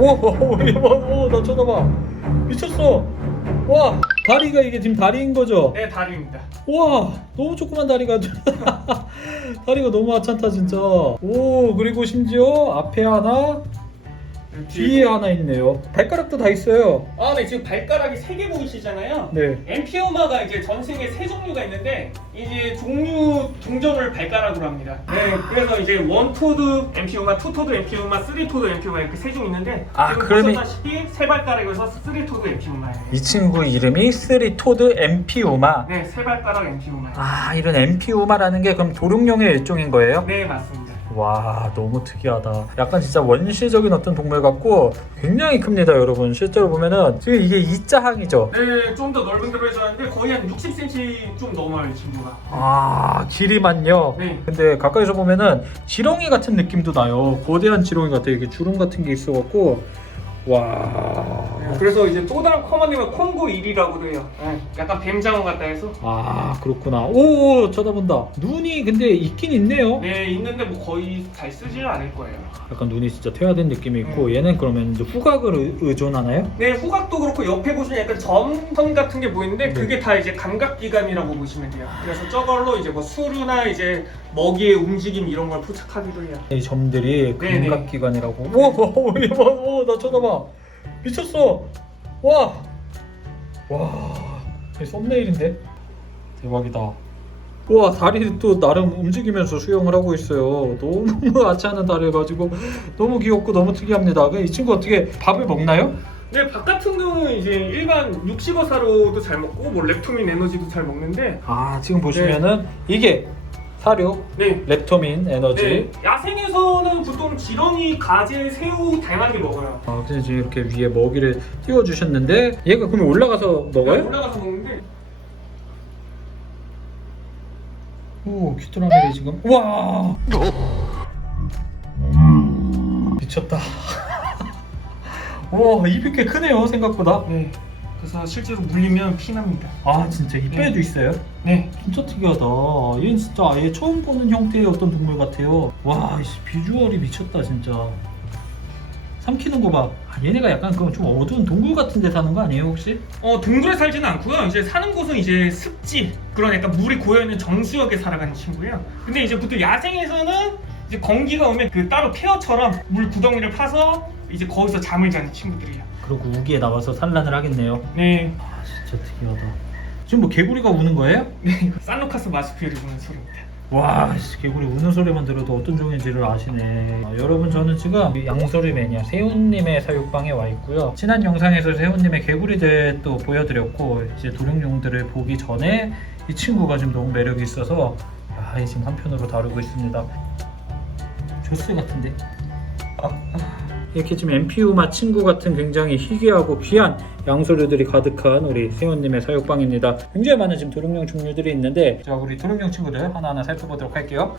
오오나 쳐다봐 미쳤어 와 다리가 이게 지금 다리인 거죠? 네, 다리입니다. 와 너무 조그만 다리가 다리가 너무 하찮다 진짜 오 그리고 심지어 앞에 하나 뒤에 하나 있네요 발가락도 다 있어요 아, 네, 지금 발가락이 세 개 보이시잖아요. 네 엠피오마가 이제 전 세계 세 종류가 있는데 이제 종류 동점을 발가락으로 합니다. 네, 그래서 이제 원 토드 엠피오마, 투 토드 엠피오마, 쓰리 토드 엠피오마 이렇게 세 종 있는데 아, 지금 그러면- 보셨다시피 세 발가락에서 쓰리 토드 엠피오마예요. 이 친구 이름이 쓰리 토드 엠피우마 네, 세 발가락 엠피오마. 아 이런 엠피우마라는 게 그럼 도룡령의 일종인 거예요? 네, 맞습니다. 와 너무 특이하다. 약간 진짜 원시적인 어떤 동물 같고 굉장히 큽니다 여러분. 실제로 보면은 지금 이게 이자항이죠? 네, 좀 더 넓은 데로 해줬는데 거의 한 60cm 좀 넘어요, 이 친구가. 아 길이만요? 네. 근데 가까이서 보면은 지렁이 같은 느낌도 나요. 거대한 지렁이 같아요 이게 주름 같은 게 있어갖고. 와 그래서 이제 또 다른 커먼님은 콩고 1이라고도 해요. 네, 약간 뱀장어 같다 해서. 아 그렇구나 오 쳐다본다 눈이 근데 있긴 있네요 네, 있는데 뭐 거의 잘 쓰지는 않을 거예요. 약간 눈이 진짜 퇴화된 느낌이 있고 얘는 그러면 이제 후각을 의- 의존하나요? 네, 후각도 그렇고 옆에 보시면 약간 점선 같은 게 보이는데 네. 그게 다 이제 감각기관이라고 보시면 돼요. 그래서 저걸로 이제 뭐 수류나 이제 먹이의 움직임 이런 걸 포착하기도 해요. 이 점들이 네네. 감각기관이라고. 오오오나 쳐다봐. 미쳤어. 와. 와. 이 썸네일인데. 대박이다. 와 다리를 또 나름 움직이면서 수영을 하고 있어요. 너무 아치하는 다리를 가지고 너무 귀엽고 너무 특이합니다. 그이 친구 어떻게 밥을 먹나요? 네, 밥 같은 경우는 이제 일반 육식어사로도 잘 먹고 뭐 렙토민 에너지도 잘 먹는데 아 지금 보시면은 이게 사료, 네. 렙토민 에너지. 네, 야생에서는 보통 지렁이, 가재, 새우 다양하게 먹어요. 아, 그래서 지금 이렇게 위에 먹이를 띄워주셨는데 얘가 그러면 올라가서 먹어요? 올라가서 먹는데 오 귀뚜라미를 지금 와 미쳤다 와 입이 꽤 크네요 생각보다 네. 그래서 실제로 물리면 피납니다. 아 진짜 이빨도 있어요? 네. 진짜 특이하다 얘는 진짜 아예 처음 보는 형태의 어떤 동물 같아요 와 씨, 비주얼이 미쳤다 진짜 삼키는 거 봐 아, 얘네가 약간 그럼 좀 어두운 동굴 같은 데 사는 거 아니에요 혹시? 어 동굴에 살지는 않고요. 이제 사는 곳은 이제 습지 그런 약간 물이 고여 있는 정수역에 살아가는 친구예요. 근데 이제 보통 야생에서는 이제 건기가 오면 그 따로 폐허처럼 물 구덩이를 파서 이제 거기서 잠을 자는 친구들이에요. 그리고 우기에 나와서 산란을 하겠네요 네. 아 진짜 특이하다 지금 뭐 개구리가 우는 거예요? 네. 산루카스 마스피엘이 부는 소리입니다. 와, 씨, 개구리 우는 소리만 들어도 어떤 종인지를 아시네. 아, 여러분, 저는 지금 이 양소리 매니아 세훈님의 사육방에 와 있고요. 지난 영상에서 세훈님의 개구리들 또 보여드렸고, 이제 도룡용들을 보기 전에 이 친구가 지금 너무 매력이 있어서, 야, 이 지금 한편으로 다루고 있습니다. 조스 같은데? 아, 이렇게 지금 MPU마 친구 같은 굉장히 희귀하고 귀한 양서류들이 가득한 우리 세훈님의 사육방입니다. 굉장히 많은 지금 도룡령 종류들이 있는데 자 우리 도룡령 친구들 하나하나 살펴보도록 할게요.